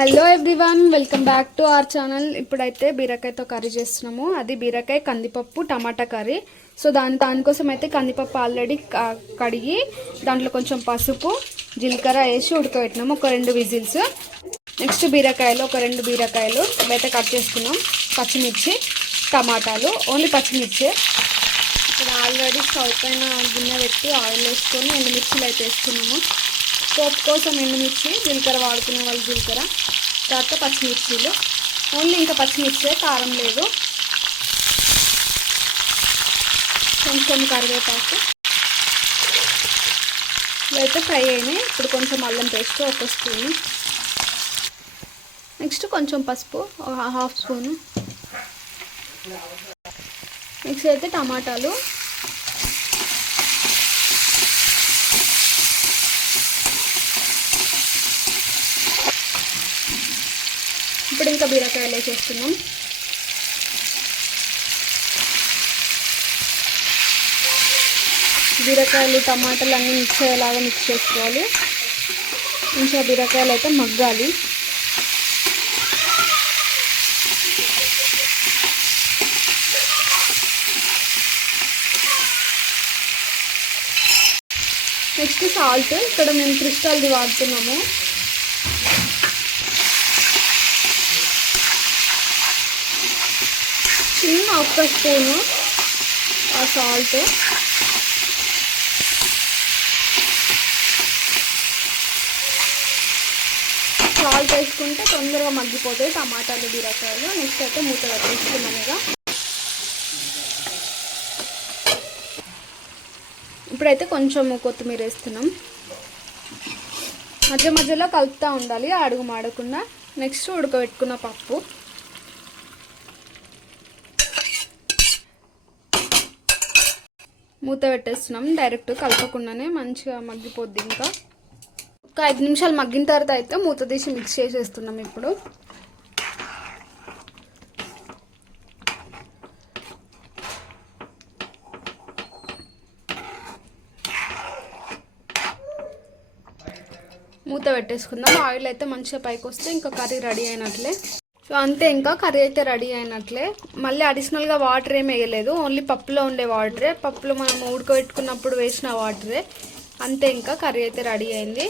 Hello everyone welcome back to our channel ఇప్పుడైతే బీరకాయతో curry చేస్తున్నాము. అది బీరకాయ కందిపప్పు టమాటా కర్రీ. సో దాని దానికోసం అయితే కందిపప్పు ఆల్రెడీ కడిగి దాంట్లో కొంచెం పసుపు జీలకర్ర వేసి ఉడకబెట్టినాము. ఒక రెండు విజిల్స్. నెక్స్ట్ బీరకాయలు ఒక రెండు బీరకాయలు. బయట కట్ చేసుకున్నాం. పచ్చిమిర్చి టమాటాలు. ఓన్లీ పచ్చిమిర్చి. ఇక్కడ ఆల్రెడీ స్టవ్ పైన గిన్నె పెట్టి ఆయిల్ వేసుకొని ఎండుమిర్చిలు అయితే వేసుకున్నాము. పోపు కోసం ఎండుమిర్చి జీలకర్ర వాడుకునే వాళ్ళు జీలకర్ర తర్వాత పచ్చిమిర్చీలు. ఓన్లీ ఇంకా పచ్చిమిర్చే కారం లేదు. కొంచెం కరివేపాకు. ఇవైతే ఫ్రై అయినాయి. ఇప్పుడు కొంచెం అల్లం పేస్ట్ ఒక స్పూన్. నెక్స్ట్ కొంచెం పసుపు హాఫ్ స్పూను. నెక్స్ట్ అయితే టమాటాలు. ఇప్పుడు ఇంకా బీరకాయలు వేసేస్తున్నాం బీరకాయలు టమాటాలు అన్నీ మిక్స్ అయ్యేలాగా మిక్స్ చేసుకోవాలి. ఇంకా బీరకాయలు అయితే మగ్గాలి. Next salt. ఇక్కడ మేము క్రిస్టల్ది వాడుతున్నాము. చిన్న ఒక్క స్పూను ఆ సాల్ట్. సాల్ట్ వేసుకుంటే తొందరగా మగ్గిపోతాయి టమాటాలు బీరకాయలు. నెక్స్ట్ అయితే మూత వేసుకున్నానుగా ఇప్పుడైతే కొంచెం కొత్తిమీర వేస్తున్నాం. మధ్య మధ్యలో కలుపుతూ ఉండాలి అడుగు మాడకుండా. నెక్స్ట్ ఉడకబెట్టుకున్న పప్పు. మూత పెట్టేస్తున్నాం. డైరెక్ట్ కలపకుండానే మంచిగా మగ్గిపోద్ది ఇంకా. ఒక ఐదు నిమిషాలు మగ్గిన తర్వాత అయితే మూత తీసి మిక్స్ చేసేస్తున్నాం ఇప్పుడు. మూత పెట్టేసుకుందాం. ఆయిల్ అయితే మంచిగా పైకి వస్తే ఇంకా కర్రీ రెడీ అయినట్లే. సో అంతే ఇంకా కర్రీ అయితే రెడీ అయినట్లే. మళ్ళీ అడిషనల్గా వాటర్ ఏం వేయలేదు. ఓన్లీ పప్పులో ఉండే వాటరే పప్పులో మనం ఉడకబెట్టుకున్నప్పుడు వేసిన వాటరే అంతే ఇంకా కర్రీ అయితే రెడీ అయింది.